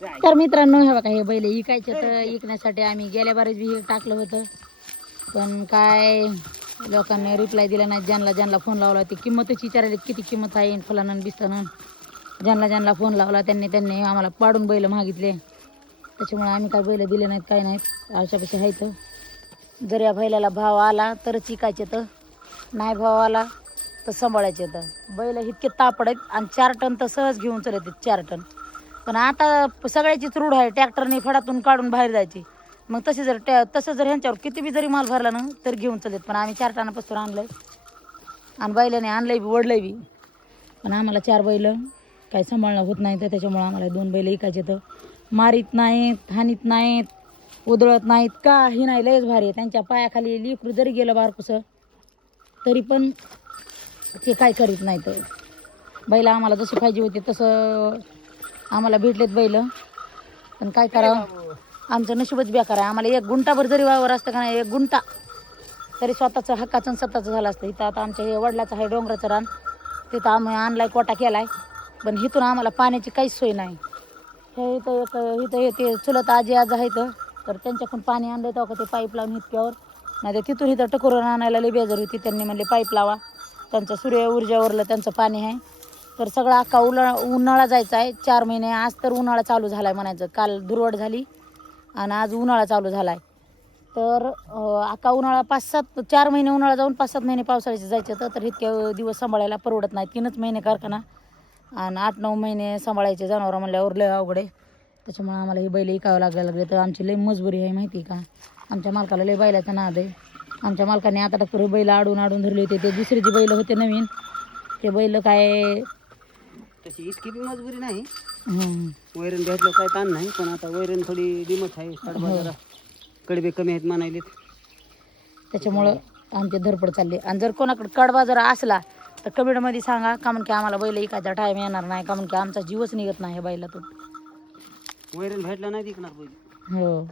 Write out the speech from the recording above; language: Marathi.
तर मित्रांनो हे बघा हे बैल इकायचे तर इकण्यासाठी आम्ही गेल्या बारीच बी टाकलं होतं, पण काय लोकांनी रिप्लाय दिला नाही. ज्यांना फोन लावला ती किंमतच विचारायला किती किंमत आहे फलानं बिस्तानं. ज्यांना फोन लावला त्यांनी आम्हाला पाडून बैल मागितले. त्याच्यामुळे आम्ही काय बैल दिले नाहीत काय नाहीत, अशापाशी आहेत. जर या बैलाला भाव आला तरच इकायचे, तर नाही भाव आला तर सांभाळायचे. तर बैल इतके तापड आहेत आणि 4 टन तर सहज घेऊन चालत आहेत, 4 टन. पण आता सगळ्याचीच रूढ आहे ट्रॅक्टरने फडातून काढून बाहेर जायची. मग तसं जर ह्यांच्यावर किती बी जरी माल भरला ना तर घेऊन चालत. पण आम्ही 4 टनापासून आणलंय आणि बैलाने आणलंय बी ओढलंय बी. पण आम्हाला 4 बैल काही सांभाळणं होत नाही, तर त्याच्यामुळे आम्हाला 2 बैल इकायचे. तर मारीत नाहीत, हानीत नाहीत, उधळत नाहीत, काही नाही. लयच भारी आहे. त्यांच्या पायाखाली लिकरू जरी गेलं बारकुसं तरी पण ते काय करीत नाहीत. बैल आम्हाला जसे पाहिजे होते तसं आम्हाला भेटलेत बैल. पण काय करावं, आमचं नशीबच बेकार आहे. आम्हाला 1 गुंठाभर जरी वावर असतं का नाही, 1 गुंठा तरी स्वतःचं हक्काचं स्वतःचं झालं असतं. इथं आता आमच्या हे वडिलाचं आहे डोंगराचं रान, तिथं आम्ही आणलाय कोटा केलाय. पण इथून आम्हाला पाण्याची काहीच सोय नाही. हे इथं ते चुलत आजी आहेत, तर त्यांच्याकडून पाणी आणलं तेव्हा ते पाईप लावून इतक्यावर. नाही तर तिथून इथं टकोरून आणायला लई बेजार होती. त्यांनी म्हणले पाईप लावा, त्यांचं सूर्य ऊर्जावरलं त्यांचं पाणी आहे. तर सगळा अख्खा उन्हाळा जायचा आहे 4 महिने. आज तर उन्हाळा चालू झाला आहे म्हणायचं. काल दुर्वड झाली आणि आज उन्हाळा चालू झाला आहे. तर अख्खा उन्हाळा 4 महिने उन्हाळा जाऊन 5-7 महिने पावसाळ्याचे जायचे. तर इतक्या दिवस सांभाळायला परवडत नाही. 3च महिने कारखाना आणि 8-9 महिने सांभाळायचे जनावरं म्हणल्यावर लय अवघड आहे. त्याच्यामुळे आम्हाला हे बैल इकावं लागायला लागले. तर आमची लई मजबुरी आहे माहिती का. आमच्या मालकाला लई बैलाचा नाद आहे. आमच्या मालकाने आता तर बैल आडून धरले होते. ते दुसरे जे बैल होते नवीन ते बैल काय तशी इतकी बी मजबुरी नाही. वैरण भेटलं काय ताण नाही, पण आता वैरण थोडी डिमत आहे. कडबा कडबे कमी आहेत म्हणायलेत, त्याच्यामुळं आमची धडपड चालली. आणि जर कोणाकडे कडबा जर असला तर कमेंटमध्ये सांगा, का म्हणून की आम्हाला बैल इकायचा टाईम येणार नाही, का म्हणून की आमचा जीवच निघत नाही बैलातून. वैरण भेटला नाही विकणार बैल. हो.